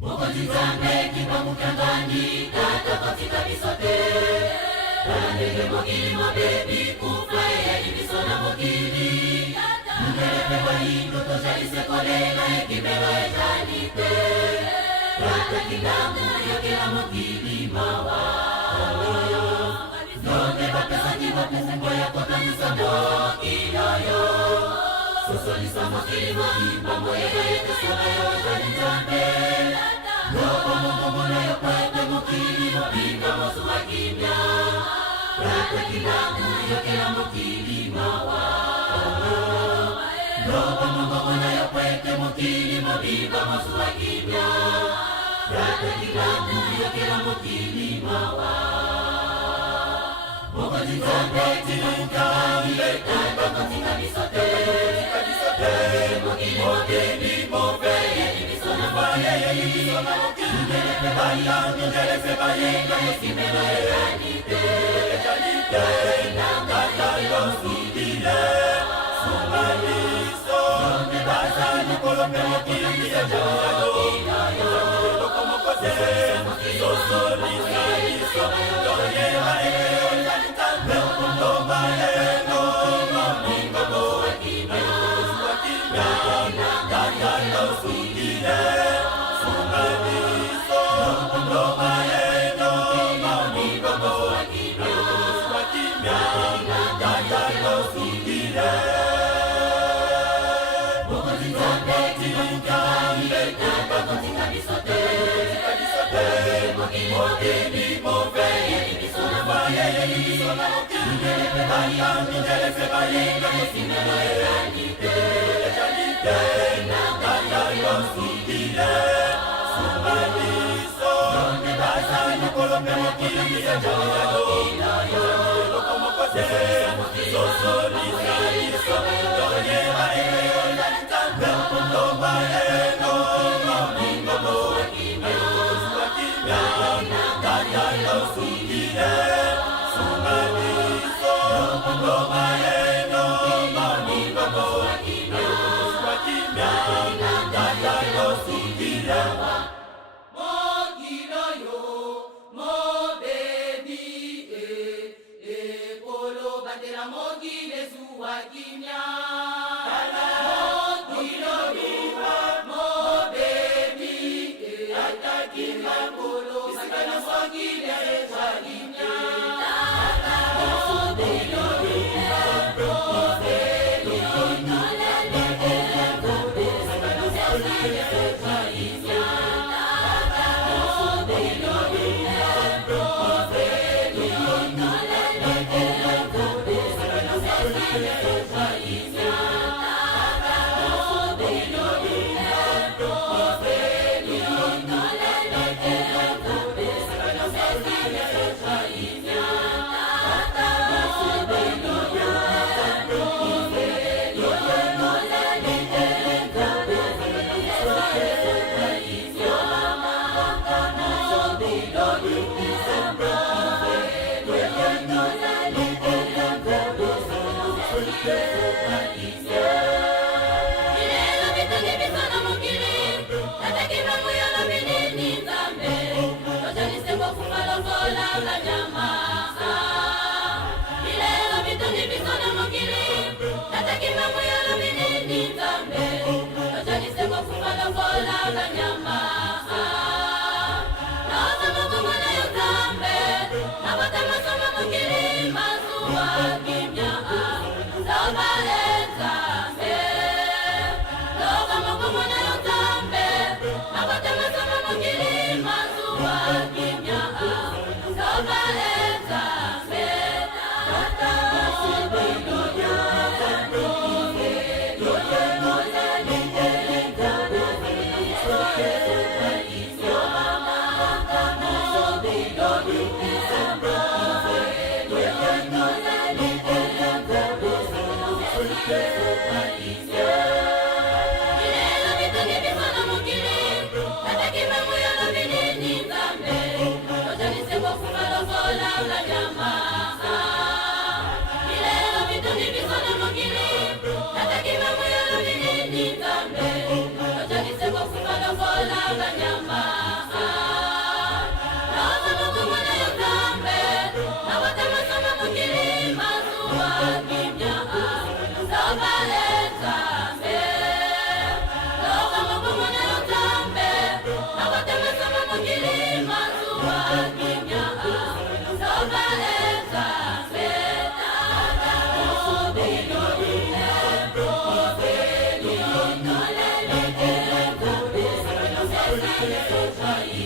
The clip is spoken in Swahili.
Mokozi Nzambe kibangu kyangani tata katika bisote Kalandege mokili mabebi kufa yeli bisona mokili Mungelepe kwa hindo tojalise kolega ekibelo ejanite Tata kibangu yokela mokili mawa Nonde bapesa jiva kumbo ya kota nisamo kiloyo Sosolisa mokili mahimba moyega yete saba yo jani Nzambe Noko mungu na yo kwete mokili mopinga mosu wa kimya Rata kibangu yokela mokili mawa Noko mungu na yo kwete mokili mopinga mosu wa kimya Rata kibangu yokela mokili mawa Mokozi Nzambe tinuka yeka katika bisote Mokili mokili mofeye ibisona mokili Ngelepe bayangu ngelepe bayenga Yesimelo ejanite Nangata yosudile Sumaliso Basani kolombe mokili Yajo Loko mokose Sosolisa iso Doye hae Loko mba eno Mamingo moa kimya Nangata yosudile Sumaliso Loma eno Mamingo moa kimya Nangata yosudile Mokozi Nzambe tinuka yeka katika bisote Mokili mofeye ibisona mokili Ngelepe bayangu ngelepe bayenga Yesimelo ejanite Nangata yosudile Sumaliso Basani kolombe mokili Yajo Loko mokose Sosolisa iso Doye hae Loma eno Mamingo moa kimya Nangata yosudile Sumaliso Loma eno Mamingo moa kimya Nangata yosudile Mokilo yo mo baby Polo bandera mokile zuwa kimya Mokilo yo mo baby Atakima polo bandera mokile zuwa kimya Mokilo yo mo baby Ilelo bitangi bisona mokili Natakima muyolo binini Nzambe Tojalise kofunga longola kanyama Ilelo bitangi bisona mokili Natakima muyolo binini Nzambe Tojalise kofunga longola kanyama Naoza mokongo na yo Nzambe Nabata masoma mokili Masuwa kimya Loba Nzambe Loba mokongo na yo Nzambe Nabata masoma mokili Masuwa kimya Loba Nzambe Tata Sibino Nzambe Yoye moza Nzambe Ilelo bitangi bisona mokili Natakima muyolo binini Nzambe Tojalise kofunga longola kanyama Ilelo bitangi bisona mokili Natakima muyolo binini Nzambe Tojalise kofunga longola kanyama Yesu hai